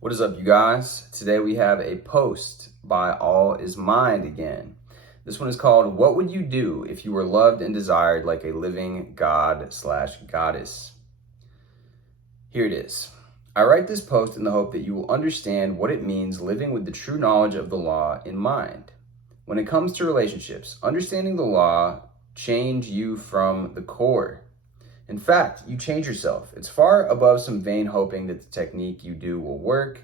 What is up, you guys? Today we have a post by All Is Mind again. This one is called, What Would You Do If You Were Loved and Desired Like a Living God/Goddess? Here it is. I write this post in the hope that you will understand what it means living with the true knowledge of the law in mind. When it comes to relationships, understanding the law change you from the core. In fact, you change yourself. It's far above some vain hoping that the technique you do will work.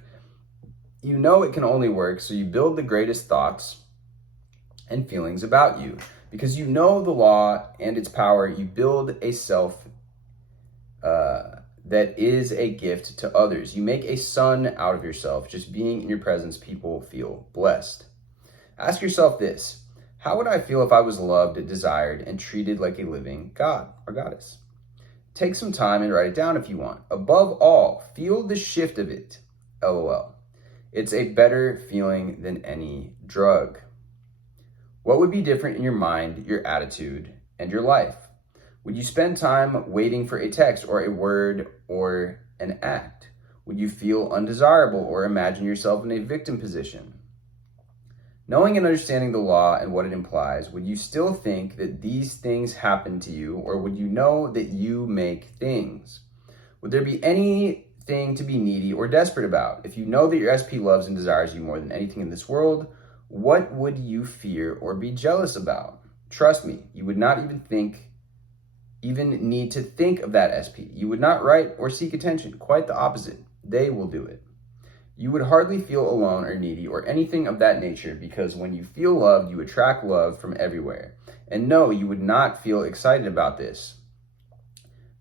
You know it can only work, so you build the greatest thoughts and feelings about you. Because you know the law and its power, you build a self that is a gift to others. You make a sun out of yourself. Just being in your presence, people feel blessed. Ask yourself this: how would I feel if I was loved, desired, and treated like a living God or goddess? Take some time and write it down if you want. Above all, feel the shift of it. LOL. It's a better feeling than any drug. What would be different in your mind, your attitude, and your life? Would you spend time waiting for a text or a word or an act? Would you feel undesirable or imagine yourself in a victim position? Knowing and understanding the law and what it implies, would you still think that these things happen to you, or would you know that you make things? Would there be anything to be needy or desperate about? If you know that your SP loves and desires you more than anything in this world, what would you fear or be jealous about? Trust me, you would not even need to think of that SP. You would not write or seek attention. Quite the opposite. They will do it. You would hardly feel alone or needy or anything of that nature, because when you feel loved, you attract love from everywhere. And no, you would not feel excited about this.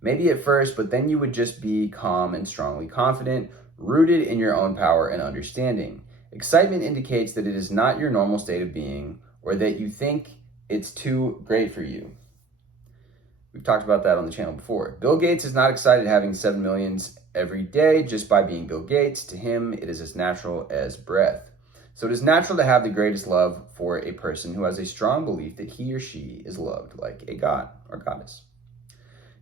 Maybe at first, but then you would just be calm and strongly confident, rooted in your own power and understanding. Excitement indicates that it is not your normal state of being, or that you think it's too great for you. We've talked about that on the channel before. Bill Gates is not excited having 7 millions every day just by being Bill Gates. To him, it is as natural as breath. So it is natural to have the greatest love for a person who has a strong belief that he or she is loved like a god or goddess.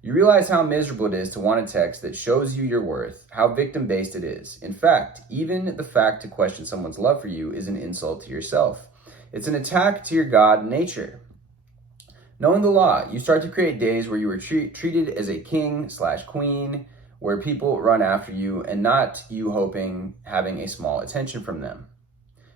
You realize how miserable it is to want a text that shows you your worth, how victim-based it is. In fact, even the fact to question someone's love for you is an insult to yourself. It's an attack to your God nature. Knowing the law, you start to create days where you are treated as a king/queen, where people run after you and not you having a small attention from them.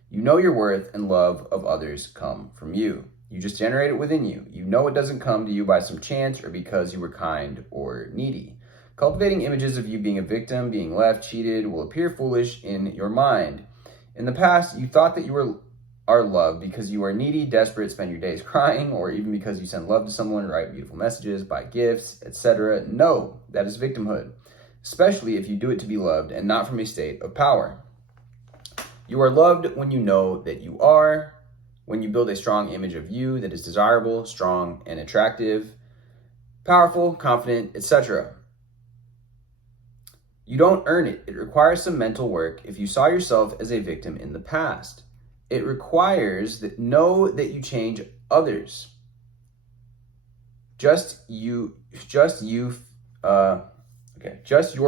You know your worth and love of others come from you. You just generate it within you. You know it doesn't come to you by some chance or because you were kind or needy. Cultivating images of you being a victim, being left, cheated, will appear foolish in your mind. In the past, you thought that you are loved because you are needy, desperate, spend your days crying, or even because you send love to someone, write beautiful messages, buy gifts, etc. No, that is victimhood, especially if you do it to be loved and not from a state of power. You are loved when you know that you are, when you build a strong image of you that is desirable, strong, and attractive, powerful, confident, etc. You don't earn it. It requires some mental work if you saw yourself as a victim in the past. It requires that you change others. Just your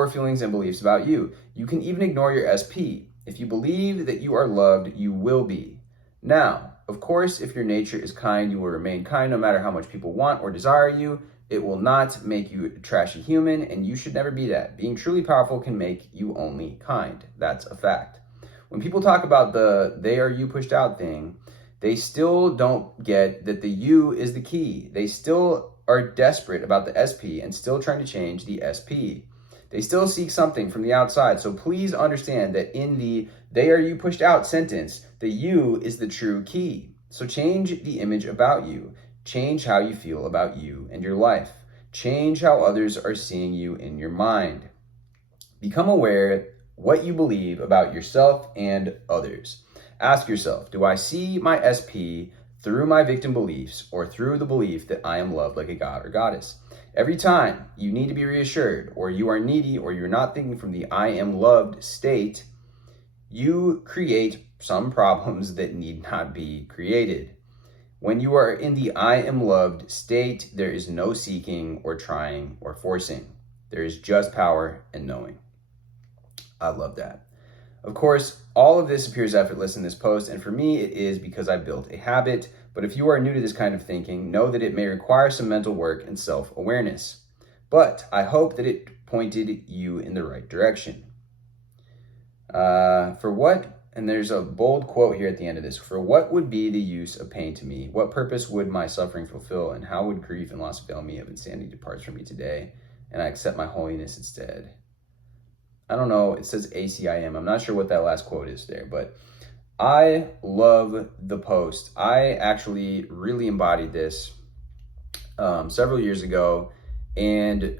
feelings and beliefs about you. You can even ignore your SP. If you believe that you are loved, you will be. Now, of course, if your nature is kind, you will remain kind no matter how much people want or desire you. It will not make you a trashy human, and you should never be that. Being truly powerful can make you only kind. That's a fact. When people talk about the they are you pushed out thing, they still don't get that the you is the key. They still are desperate about the SP and still trying to change the SP. They still seek something from the outside. So please understand that in the they are you pushed out sentence, the you is the true key. So change the image about you. Change how you feel about you and your life. Change how others are seeing you in your mind. Become aware what you believe about yourself and others. Ask yourself, do I see my SP through my victim beliefs or through the belief that I am loved like a god or goddess? Every time you need to be reassured, or you are needy, or you're not thinking from the I am loved state, you create some problems that need not be created. When you are in the I am loved state, there is no seeking or trying or forcing. There is just power and knowing. I love that. Of course, all of this appears effortless in this post, and for me, it is because I built a habit. But if you are new to this kind of thinking, know that it may require some mental work and self-awareness. But I hope that it pointed you in the right direction. For what, and there's a bold quote here at the end of this, for what would be the use of pain to me? What purpose would my suffering fulfill? And how would grief and loss fail me if insanity departs from me today and I accept my holiness instead? I don't know. It says ACIM. I'm not sure what that last quote is there, but I love the post. I actually really embodied this several years ago and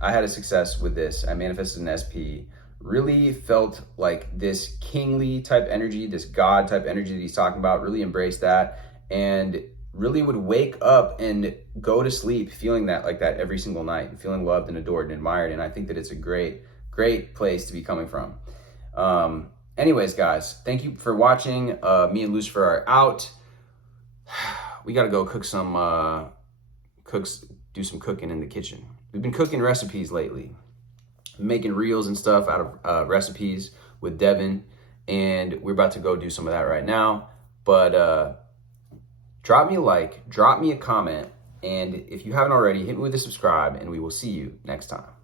I had a success with this. I manifested an SP, really felt like this kingly type energy, this God type energy that he's talking about, really embraced that, and really would wake up and go to sleep feeling that like that every single night and feeling loved and adored and admired. And I think that it's a great place to be coming from. Anyways, guys, thank you for watching. Me and Lucifer are out. We got to go do some cooking in the kitchen. We've been cooking recipes lately, making reels and stuff out of recipes with Devin, and we're about to go do some of that right now. But drop me a like, drop me a comment, and if you haven't already, hit me with a subscribe, and we will see you next time.